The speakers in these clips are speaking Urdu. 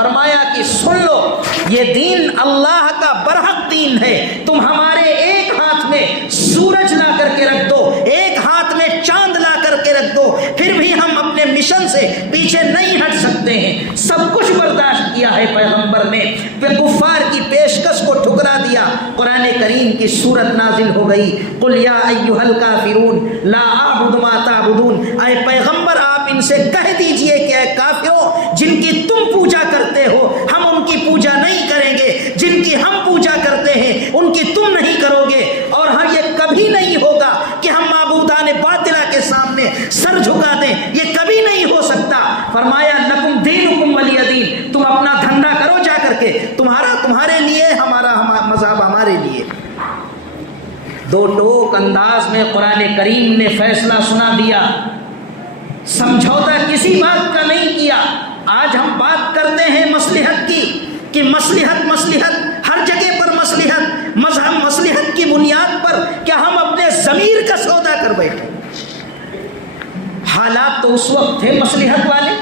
فرمایا کہ سن لو، یہ دین اللہ کا برحق دین ہے، تم ہمارے ایک ہاتھ میں سورج لا کر کے رکھ دو، ایک ہاتھ میں چاند لا کر کے رکھ دو، پھر بھی ہم اپنے مشن سے پیچھے نہیں ہٹ سکتے ہیں۔ سب کچھ برداشت کیا ہے پیغمبر نے، پھر کفار کی پیشکش کو ٹھکرا دیا۔ قرآن کریم کی سورت نازل ہو گئی، قل یا ایھا الکافرون لا اعبد ما تعبدون، اے پیغمبر آپ ان سے کہہ دیجئے کہ اے کافروں، جن کی تم پوجا کرتے ہو ہم ان کی پوجا نہیں کریں گے، جن کی ہم پوجا کرتے ہیں ان کی تم نہیں کرو گے، اور ہم یہ کبھی نہیں ہوگا کہ ہم معبودان باطلہ کے سامنے سر جھکا دیں، یہ کبھی نہیں ہو سکتا۔ فرمایا لکم دینکم ولی دین، تم اپنا دھندا کرو جا کر کے، تمہارے لیے ہمارا مذہب ہمارے لیے۔ دو ٹوک انداز میں قرآن کریم نے فیصلہ سنا دیا، سمجھوتا کسی بات کا نہیں کیا۔ آج ہم بات کرتے ہیں مصلحت کی کہ مصلحت ہر جگہ پر مصلحت، مذہب مصلحت کی بنیاد پر کیا ہم اپنے ضمیر کا سودا کر بیٹھے؟ حالات تو اس وقت تھے مصلحت والے،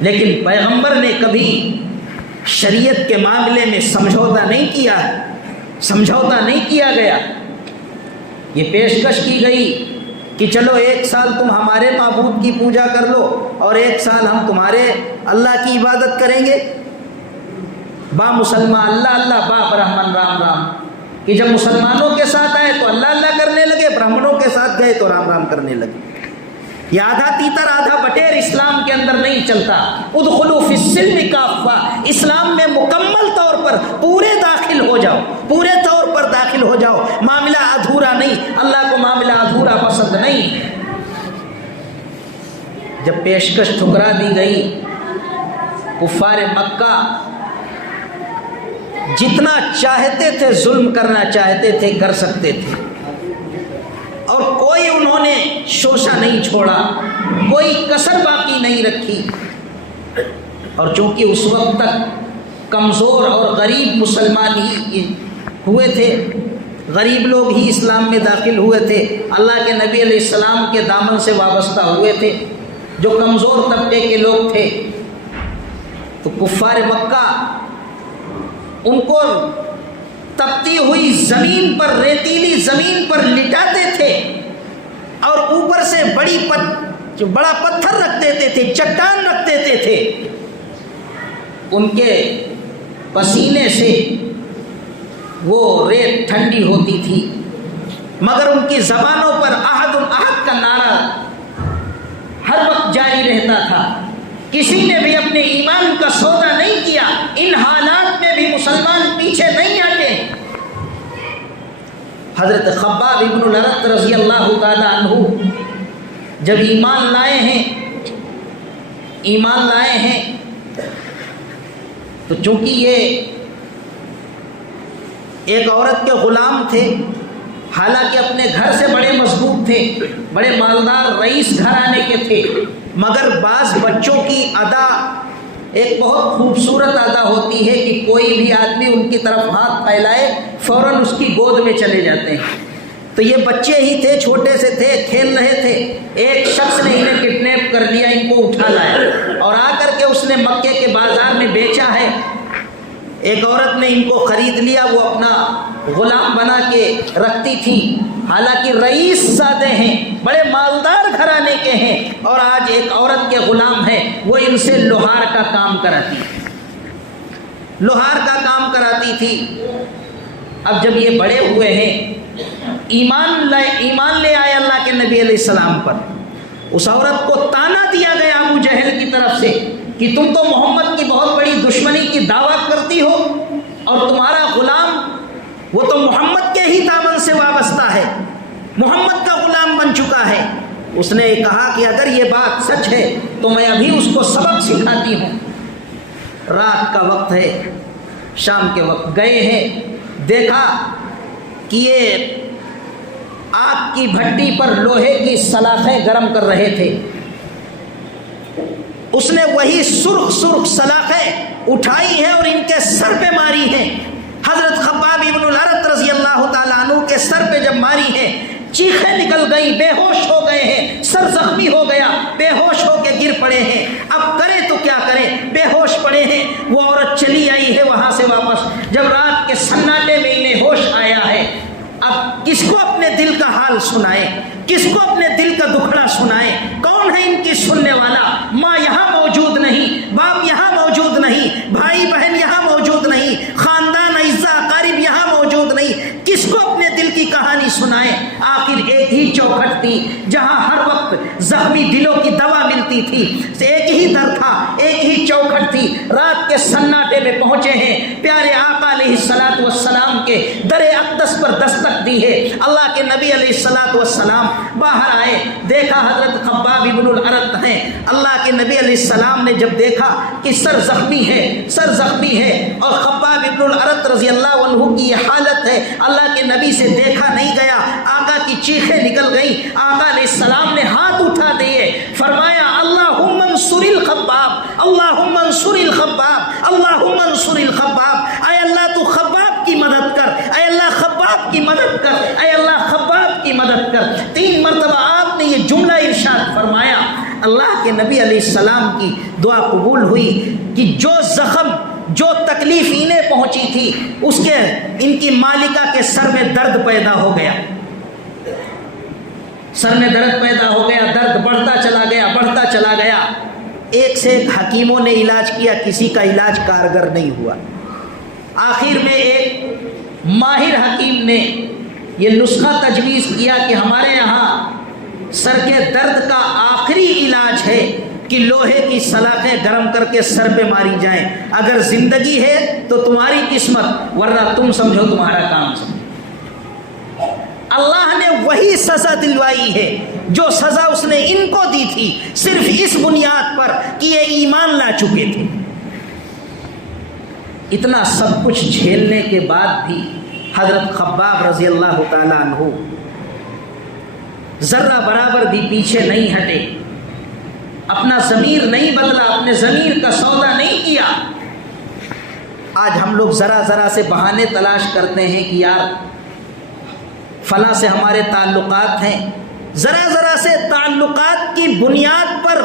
لیکن پیغمبر نے کبھی شریعت کے معاملے میں سمجھوتا نہیں کیا ہے، سمجھوتا نہیں کیا گیا۔ یہ پیشکش کی گئی کہ چلو ایک سال تم ہمارے معبود کی پوجا کر لو اور ایک سال ہم تمہارے اللہ کی عبادت کریں گے۔ با مسلمان اللہ اللہ، با برہمن رام رام، کہ جب مسلمانوں کے ساتھ آئے تو اللہ اللہ کرنے لگے، برہمنوں کے ساتھ گئے تو رام رام کرنے لگے۔ یہ آدھا تیتر آدھا بٹیر اسلام کے اندر نہیں چلتا۔ ادخلوا فی السلم کافہ، اسلام میں مکمل طور پر پورے داخل ہو جاؤ، پورے طور پر داخل ہو جاؤ، معاملہ ادھورا نہیں، اللہ کو معاملہ ادھورا پسند نہیں۔ جب پیشکش ٹھکرا دی گئی، کفار مکہ جتنا چاہتے تھے ظلم کرنا چاہتے تھے کر سکتے تھے، اور کوئی انہوں نے شوشہ نہیں چھوڑا، کوئی کسر باقی نہیں رکھی۔ اور چونکہ اس وقت تک کمزور اور غریب مسلمان ہی ہوئے تھے، غریب لوگ ہی اسلام میں داخل ہوئے تھے، اللہ کے نبی علیہ السلام کے دامن سے وابستہ ہوئے تھے، جو کمزور طبقے کے لوگ تھے، تو کفار مکہ ان کو تپتی ہوئی زمین پر، ریتیلی زمین پر لٹاتے تھے اور اوپر سے بڑا پتھر رکھ دیتے تھے، چٹان رکھ دیتے تھے۔ ان کے پسینے سے وہ ریت ٹھنڈی ہوتی تھی، مگر ان کی زبانوں پر احد احد کا نعرہ ہر وقت جاری رہتا تھا۔ کسی نے بھی اپنے ایمان کا سودا نہیں کیا، ان حالات میں بھی مسلمان پیچھے نہیں ہٹے۔ حضرت خباب ابن الارت رضی اللہ تعالی عنہ جب ایمان لائے ہیں تو چونکہ یہ ایک عورت کے غلام تھے، حالانکہ اپنے گھر سے بڑے مضبوط تھے، بڑے مالدار رئیس گھرانے کے تھے، مگر بعض بچوں کی ادا ایک بہت خوبصورت ادا ہوتی ہے کہ کوئی بھی آدمی ان کی طرف ہاتھ پھیلائے فوراً اس کی گود میں چلے جاتے ہیں۔ تو یہ بچے ہی تھے، چھوٹے سے تھے، کھیل رہے تھے، ایک شخص نے انہیں کڈنیپ کر لیا، ان کو اٹھا لایا اور آ کر کے اس نے مکے کے بازار میں بیچا ہے۔ ایک عورت نے ان کو خرید لیا، وہ اپنا غلام بنا کے رکھتی تھی، حالانکہ رئیس زادے ہیں، بڑے مالدار گھرانے کے ہیں، اور آج ایک عورت کے غلام ہے، وہ ان سے لوہار کا کام کراتی تھی۔ اب جب یہ بڑے ہوئے ہیں، ایمان لے آئے اللہ کے نبی علیہ السلام پر، اس عورت کو تانا دیا گیا ابو جہل کی طرف سے کہ تم تو محمد کی بہت بڑی دشمنی کی دعویٰ کرتی ہو، اور تمہارا غلام وہ تو محمد کے ہی دامن سے وابستہ ہے، محمد کا غلام بن چکا ہے۔ اس نے کہا کہ اگر یہ بات سچ ہے تو میں ابھی اس کو سبق سکھاتی ہوں۔ رات کا وقت ہے، شام کے وقت گئے ہیں، دیکھا کہ یہ آگ کی بھٹی پر لوہے کی سلاخیں گرم کر رہے تھے۔ اس نے وہی سرخ سلاخیں اٹھائی ہیں اور ان کے سر پہ ماری ہیں۔ حضرت خباب ابن الارت رضی اللہ تعالیٰ عنہ کے سر پہ جب ماری ہیں، چیخیں نکل گئی، بے ہوش ہو گئے ہیں، سر زخمی ہو گیا، بے ہوش ہو کے گر پڑے ہیں، اب کریں تو کیا کریں، بے ہوش پڑے ہیں۔ وہ عورت چلی آئی ہے وہاں سے واپس، جب رات کے سناٹے میں انہیں ہوش آیا ہے، اب کس کو اپنے دل کا حال سنائے، کس کو اپنے دل کا دکھڑا سنائے، کون ہے ان کی سننے والا؟ ماں یہاں موجود نہیں، باپ یہاں موجود نہیں، بھائی بہن یہاں موجود نہیں، خاندان اعزا اقارب یہاں موجود نہیں، کس کو اپنے دل کی کہانی سنائے؟ آخر ایک ہی چوکھٹ تھی جہاں ہر وقت زخمی دلوں کی دوا ملتی تھی، ایک ہی در تھا، ایک ہی چوکھٹ تھی۔ رات کے سناٹے میں پہنچے ہیں، پیارے آقا علیہ الصلوۃ والسلام کے در اقدس پر دستک دی ہے۔ اللہ کے نبی علیہ الصلوۃ والسلام باہر آئے، دیکھا حضرت خباب ابن الارت ہیں۔ اللہ کے نبی علیہ السلام نے جب دیکھا کہ سر زخمی ہے، سر زخمی ہے، اور خباب ابن الارت رضی اللہ عنہ کی یہ حالت ہے، اللہ کے نبی سے دیکھا نہیں گیا، آقا کی چیخیں نکل گئیں۔ آقا علیہ السلام نے ہاتھ اٹھا دیے، فرمایا اللہم انصر الخباب، اللہم انصر الخباب، اللہم انصر الخباب، اے اللہ تو خباب کی مدد کر، اے اللہ خباب کی مدد کر، اے اللہ خباب کی مدد کر۔ 3 مرتبہ آپ نے یہ جملہ ارشاد فرمایا۔ اللہ کے نبی علیہ السلام کی دعا قبول ہوئی کہ جو زخم، جو تکلیف انہیں پہنچی تھی، اس کے ان کی مالکہ کے سر میں درد پیدا ہو گیا، سر میں درد پیدا ہو گیا، درد بڑھتا چلا گیا، بڑھتا چلا گیا۔ ایک سے ایک حکیموں نے علاج کیا، کسی کا علاج کارگر نہیں ہوا۔ آخر میں ایک ماہر حکیم نے یہ نسخہ تجویز کیا کہ ہمارے یہاں سر کے درد کا آخری علاج ہے کہ لوہے کی سلاخیں گرم کر کے سر پہ ماری جائیں، اگر زندگی ہے تو تمہاری قسمت، ورنہ تم سمجھو تمہارا کام سمجھو۔ اللہ نے وہی سزا دلوائی ہے جو سزا اس نے ان کو دی تھی، صرف اس بنیاد پر کہ یہ ایمان لا چکے تھے۔ اتنا سب کچھ جھیلنے کے بعد بھی حضرت خباب رضی اللہ تعالیٰ عنہ ذرہ برابر بھی پیچھے نہیں ہٹے، اپنا ضمیر نہیں بدلا، اپنے ضمیر کا سودا نہیں کیا۔ آج ہم لوگ ذرا ذرا سے بہانے تلاش کرتے ہیں کہ یار فلاں سے ہمارے تعلقات ہیں، ذرا ذرا سے تعلقات کی بنیاد پر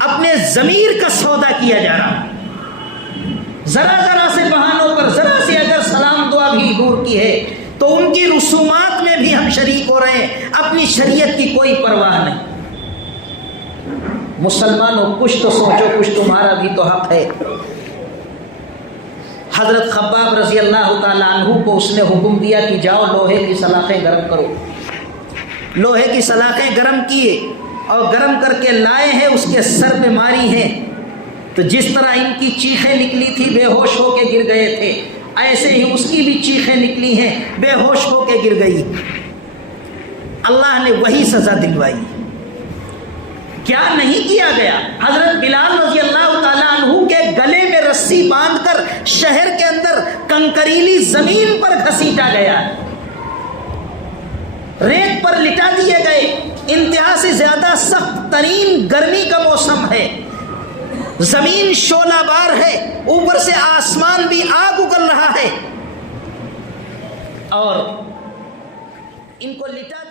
اپنے ضمیر کا سودا کیا جا رہا، ذرا ذرا سے بہانوں پر، ذرا سے اگر سلام دعا بھی دور کی ہے تو ان کی رسومات میں بھی ہم شریک ہو رہے ہیں، اپنی شریعت کی کوئی پرواہ نہیں۔ مسلمانوں کچھ تو سوچو، کچھ تمہارا بھی تو حق ہے۔ حضرت خباب رضی اللہ تعالیٰ عنہ کو اس نے حکم دیا کہ جاؤ لوہے کی سلاخیں گرم کرو۔ لوہے کی سلاخیں گرم کیے اور گرم کر کے لائے ہیں، اس کے سر پہ ماری ہیں، تو جس طرح ان کی چیخیں نکلی تھی بے ہوش ہو کے گر گئے تھے، ایسے ہی اس کی بھی چیخیں نکلی ہیں، بے ہوش ہو کے گر گئی۔ اللہ نے وہی سزا دلوائی۔ کیا نہیں کیا گیا؟ حضرت بلال رضی اللہ تعالیٰ عنہ کے گلے میں رسی باندھ کر شہر کے اندر کنکریلی زمین پر گھسیٹا گیا، ریت پر لٹا دیے گئے۔ انتہا سے زیادہ سخت ترین گرمی کا موسم ہے، زمین شعلہ بار ہے، اوپر سے آسمان بھی آگ اگل رہا ہے، اور ان کو لٹا